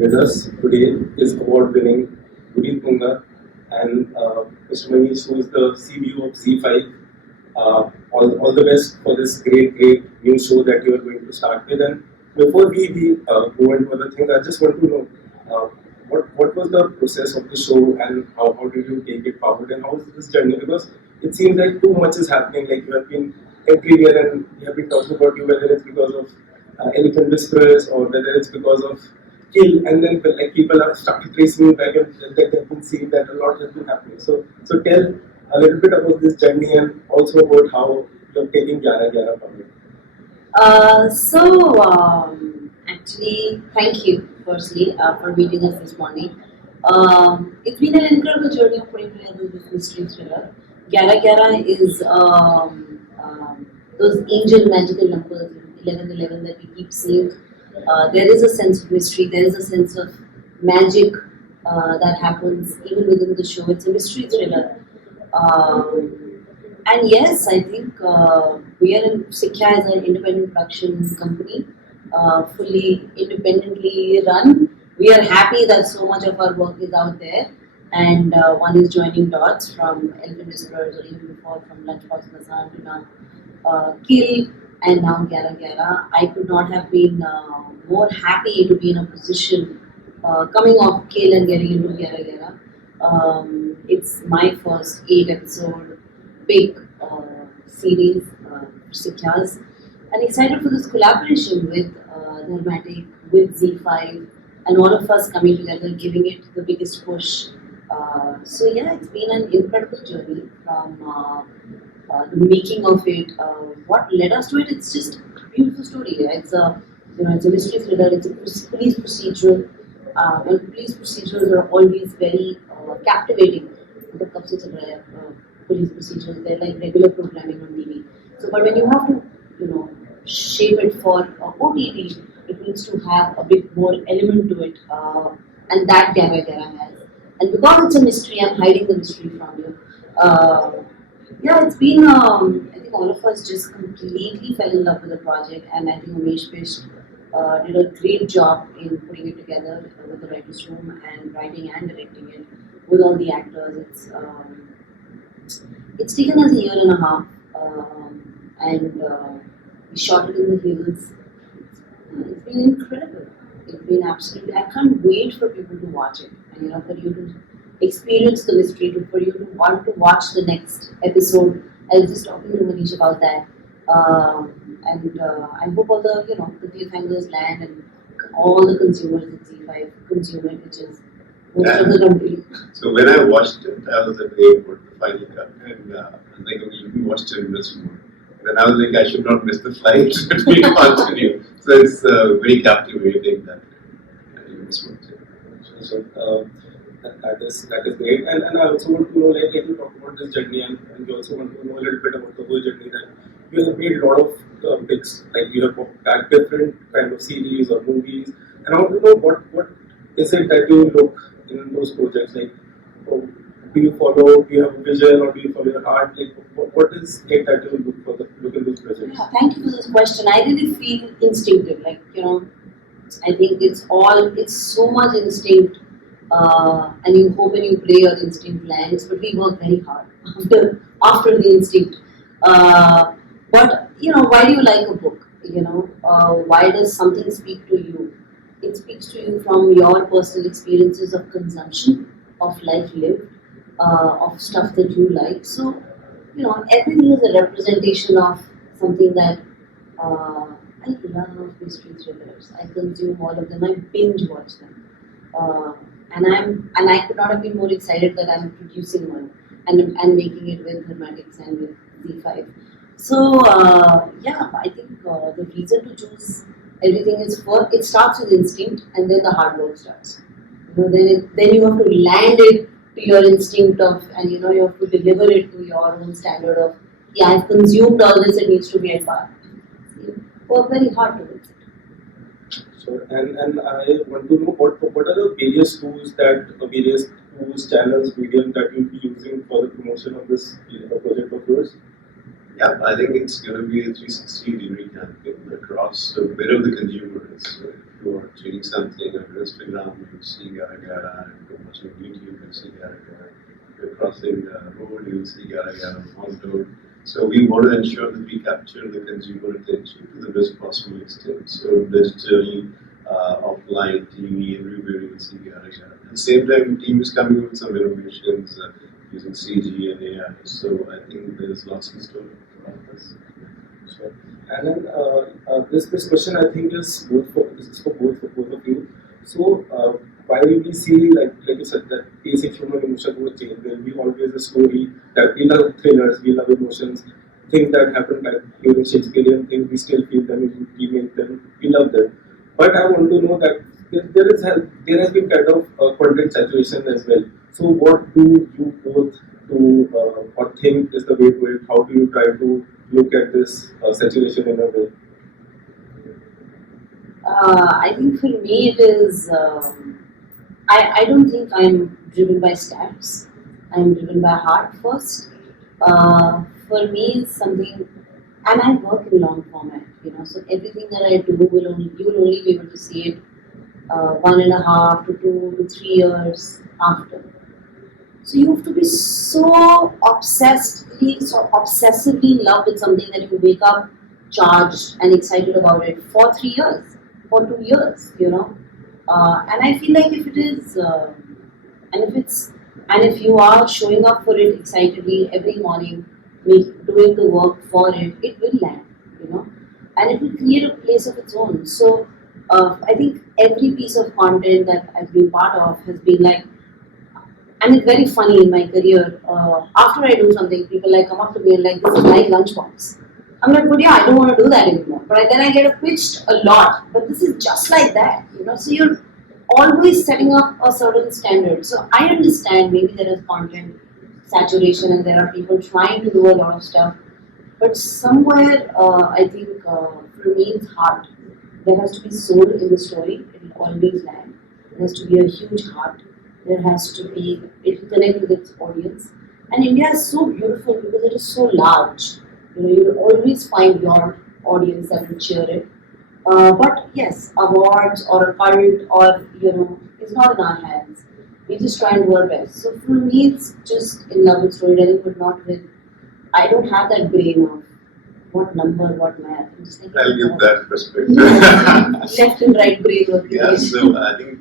With us today is award-winning Guneet Monga and Mr. Manish, who is the CBO of Zee5. All the best for this great new show that you are going to start with. And before we go into other things, I just want to know uh, what was the process of the show and how did you take it forward and how is this journey? Because it seems like too much is happening. Like you have been everywhere and we have been talking about you, whether it's because of elephant whisperers or whether it's because of kill, and then like people have started tracing you back and that they've been seeing that a lot has been happening. So tell a little bit about this journey and also about how you're taking Gyara Gyara forward. Actually, thank you firstly for meeting us this morning. It's been an incredible journey of putting together this mystery thriller. Gyara Gyara is those angel magical numbers, 1111 that we keep seeing. There is a sense of mystery, there is a sense of magic that happens even within the show. It's a mystery thriller. And yes, I think we are in Sikha as an independent production company, fully independently run. We are happy that so much of our work is out there, and one is joining dots from Elvin Whisperers or even before from Lunchbox Bazaar to now Kill and now Gyara Gyara. I could not have been more happy to be in a position coming off Kill and getting into Gyara Gyara. It's my first 8 episode big series, Sikhas, and excited for this collaboration with Dharmatic, with Z5, and all of us coming together, giving it the biggest push. So yeah, it's been an incredible journey from the making of it. What led us to it? It's just a beautiful story. It's a it's a mystery thriller. It's a police procedural, and police procedurals are always very captivating. मतलब कब से चल रहा है police procedures? They're like regular programming on TV. So, but when you have to, shape it for OTT, it needs to have a bit more element to it, and that Gyara Gyara has. And because it's a mystery, I'm hiding the mystery from you. Yeah, it's been. I think all of us just completely fell in love with the project, and I think Umesh Bish did a great job in putting it together with the writers' room and writing and directing it with all the actors. It's taken us a year and a half, and we shot it in the hills. It's been incredible. It's been absolutely. I can't wait for people to watch it, and for you to experience the mystery, for you to want to watch the next episode. I was just talking to Manish about that, and I hope all the cliffhangers land and all the consumers at Z5 consume it, which is most of the country. So when I watched it, I was at the airport, the final cut, and I was like, okay, let me watch 10 minutes more. Then I was like, I should not miss the flight. Let me continue. So it's very captivating that you miss one thing. That is great, and I also want to know, like you talk about this journey, and we also want to know a little bit about the whole journey that you have made a lot of bits, like you have back different kind of series or movies, and I want to know what is it that you look in those projects, like oh, do you have a vision or do you follow your heart, like what is it that you look in those projects? Yeah, thank you for this question. I really feel instinctive, I think it's so much instinct, and you hope and you pray your instinct lands, but we work very hard after the instinct. But why do you like a book? Why does something speak to you? It speaks to you from your personal experiences of consumption, of life lived, of stuff that you like. So, everything is a representation of something that I love mystery thrillers. I consume all of them. I binge watch them, and I could not have been more excited that I'm producing one and making it with Dramatics and with Z5. So yeah, I think the reason to choose everything is first it starts with instinct and then the hard work starts. Then you have to land it to your instinct of, and you have to deliver it to your own standard of, yeah, I've consumed all this, it needs to be at par. You work very hard towards it. So, and I want to know what are the various tools channels, mediums that you'll be using for the promotion of this project of yours? Yeah, I think it's going to be a 360 degree campaign across a bit of the consumers. If you are reading something or Instagram, you'll see Gara Gara, and go watching YouTube, you'll see Gara Gara. You're crossing the road, you'll see Gara Gara on the road. So we want to ensure that we capture the consumer attention to the best possible extent. So digitally, offline, TV, everywhere you will see Gara Gara. At the same time, team is coming with some innovations using CG and AI. So I think there's lots in store for us. Sure. And then this question I think is for both of you. So while we see like you said that basic human emotion will change, there will be always a story that we love thrillers, we love emotions, things that happen like during Shakespearean things, we still feel them, we make them, we love them. But I want to know that there has been kind of content saturation as well. So what do you both do or think is the way to it? How do you try to look at this saturation in a way? I think for me it is. I don't think I'm driven by stats. I'm driven by heart first. For me, it's something, and I work in long format. So everything that I do you will only be able to see it 1.5 to 2 to 3 years after. So you have to be so obsessively in love with something that you wake up charged and excited about it for 3 years, for 2 years. And I feel like if it is, and if you are showing up for it excitedly every morning, doing the work for it, it will land, and it will create a place of its own. So I think every piece of content that I've been part of has been like, and it's very funny in my career. After I do something, people come up to me and like, "This is my lunchbox." I'm like, "But yeah, I don't want to do that anymore." But then I get pitched a lot. But this is just like that. So you're always setting up a certain standard. So I understand maybe there is content saturation and there are people trying to do a lot of stuff. But somewhere, I think for me, it's heart. There has to be soul in the story. It will always land. There has to be a huge heart. There has to be, it will connect with its audience. And India is so beautiful because it is so large. You will always find your audience that will cheer it. But yes, awards or a cult or, it's not in our hands. We just try and do our best. So for me, it's just in love with storytelling, but not with, I don't have that brain of what number, what math. I'm just thinking I'll give that perspective. left and right brain working. Yeah, so I think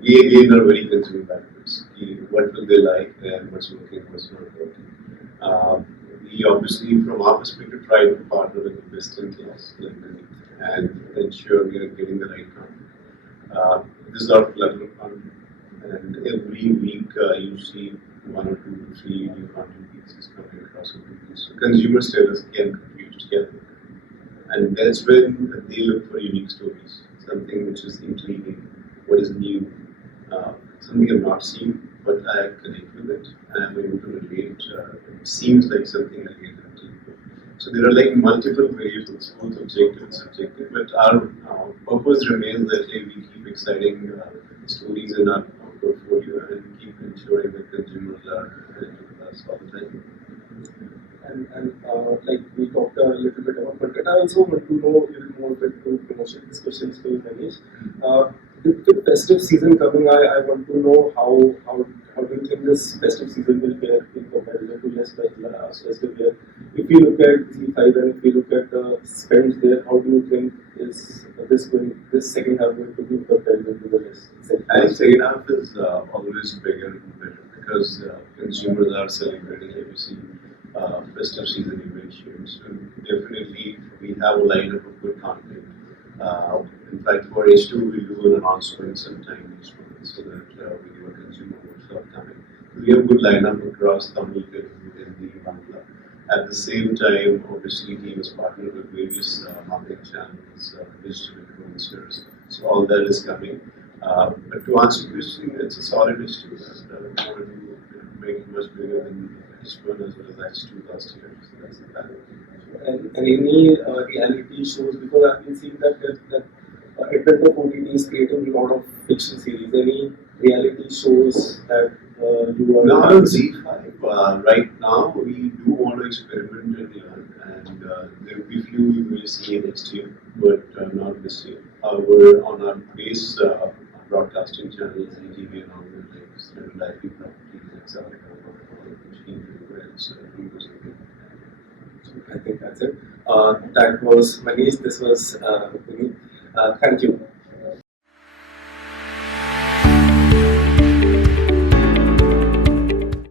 we again are very consumer backwards. What will they like and what's working, what's not working. We obviously, from our perspective, try to partner with the best in class like Guneet and ensure we are getting the right content. There's a lot of collateral content, and every week you see 1 or 2 or 3 new content pieces coming across the piece. So consumers tell us can confuse together. And that's when they look for unique stories, something which is intriguing, what is new, something I've not seen, but I connect with it, and I'm able to relate. It seems like something I get into. So there are multiple variables, both objective and subjective, but our purpose remains that we keep exciting stories in our portfolio and keep ensuring that consumers are connected with us all the time. And like we talked a little bit about content, I also want to know a little more about to promotion discussions to Manish. With the festive season coming, I want to know how do you think this festive season will fare in comparison to last festive year? If you look at Zee5 and if you look at the spends there, how do you think is this second half going to be in comparison to the rest? I think second half is always bigger and better because consumers are celebrating every festive season eventually. So definitely we have a lineup of good content. In fact, for H2 we'll do an announcement sometime next month so that we give a consumer what's upcoming. We have a good lineup across Tamil, Telugu, Hindi, Bangla. At the same time, obviously, team is partnered with various marketing channels, digital influencers. So all that is coming. But to answer your question, it's a solid issue and we want to make it much bigger than H1 as well as H2 last year. So that's the plan. And any reality shows, because I've been seeing that advent of OTT is creating a lot of fiction series. Any reality shows that you are not on Zee5. Right now, we do want to experiment and learn, and there will be few you may see next year, but not this year. We're on our base broadcasting channels, TV and all that, like certain library properties, etc. Which came to do well. So it was a good. I think that's it. That was Manish. This was Guneet. Thank you.